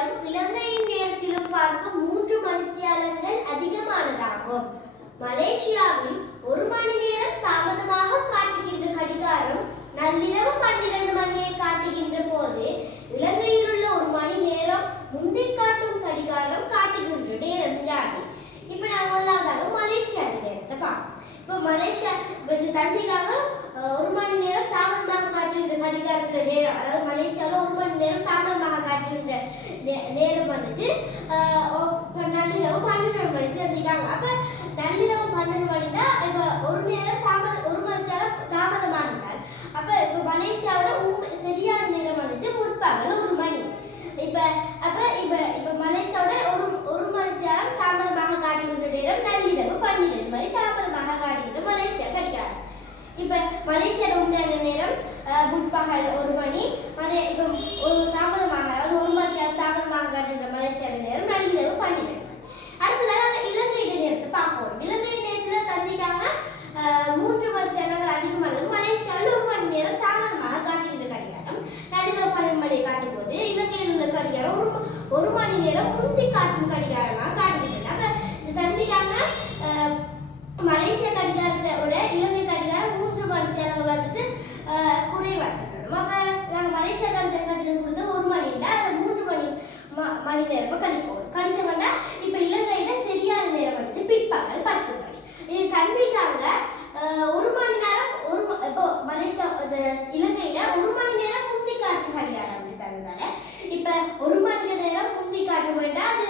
நேரம் இலங்கையின் நேரத்திலும் பார்க்க 3 மணித்தியாலங்கள் அதிகமானதாகும். மலேசியாவில் 1 மணி நேரம் தாமதமாக காட்டுகின்ற கடிகாரம் நள்ளிரவு 12 மணியை காட்டுகின்ற போது, இலங்கையில் உள்ள 1 மணி நேரம் முந்தி காட்டும் கடிகாரம் காட்டுகின்ற நேரம் யாது? இப்ப நாங்க முதலாவதாக மலேசியா நேரத்தை பார்ப்போம். இப்போ மலேசியா தந்திக்காக 1 மணி நேரம் தாமதமாக காட்டுகின்ற கடிகாரத்துல நேரம், அதாவது மலேசியாவில் 1 மணி நேரம் தாமதமாக காட்டுகின்ற நேரம் வந்துட்டு நள்ளிரவு 12 மணிக்கு தந்திக்காங்க. அப்ப நள்ளிரவு 12 மணினா இப்போ ஒரு நேரம் ஒரு மணி நேரம் தாமதமாக இருந்தால், அப்ப இப்போ மலேசியாவோட சரியான நேரம் வந்துட்டு முற்பகல் 1 மணி. இப்ப மலேசியாவோட ஒரு மணி நேரம் தாமதமாக காட்டுகின்ற நேரம் நள்ளிரவு 12 மணி தாமதமாக காட்டுகின்ற மலேசியா கடிகாரம். இப்ப மலேசியாவோட உண்மையான நேரம் முற்பகல் 1 மணி. இப்போ ஒரு தாமதமாக, அதாவது 1 மணி நேரம் தாமதமாக காட்டுகின்ற மலேசியாவோட நேரம் நள்ளிரவு 12 மணி. அடுத்ததாக இலங்கையோட நேரத்தை பார்ப்போம். இலங்கை நேரத்தில் தந்திக்காங்க 3 மணி நேரங்கள் அதிகமானது. மலேசியாவில் 1 மணி நேரம் தாமதமாக காட்டுகின்ற கடிகாரம் நள்ளிரவு 12 மணியை காட்டும் போது, இலங்கையில் உள்ள கடிகாரம் 1 மணி நேரம் முந்தி காட்டும் கடிகாரமாக காட்டுகின்றன. இது தந்திக்காங்க மலேசியா கடிகாரத்தை விட இலங்கை கடிகாரம் 3 மணி நேரங்கள் வந்துட்டு குறைவா வச்சிருக்கணும். அப்ப நாங்கள் மலேசியா கடிகாரம் கொடுத்து 1 மணின்னா அதை 3 மணி நேரமா கழிச்சோம்னா இப்ப இலங்கையில சரியான நேரம் வந்துட்டு பிற்பகல் 10 மணி. இது தந்திக்காங்க 1 மணி நேரம் இப்போ மலேசியா இலங்கையில 1 மணி நேரம் முந்தி காட்டு கடிகாரம் அப்படி தந்ததால இப்ப 1 மணி நேரம் முந்தி காட்ட வேண்டாம், அது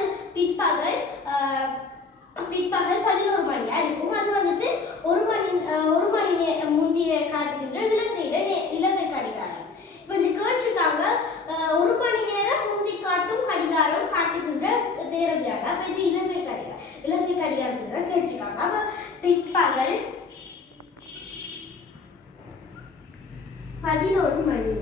பிற்பகல் 11 மணியா இருக்கும். அது வந்துட்டு 1 மணி நேரம் முந்திய காட்டுகின்ற இலங்கை கடிகாரம். இப்ப கேட்டிருக்காங்க 1 மணி நேரம் முந்தி காட்டும் கடிகாரம் காட்டுகின்ற நேரம் யாது? அப்ப இது இலங்கை கடிகாரத்துக்கு தான் கேட்டிருக்காங்க. அப்ப பிற்பகல் 11 மணி.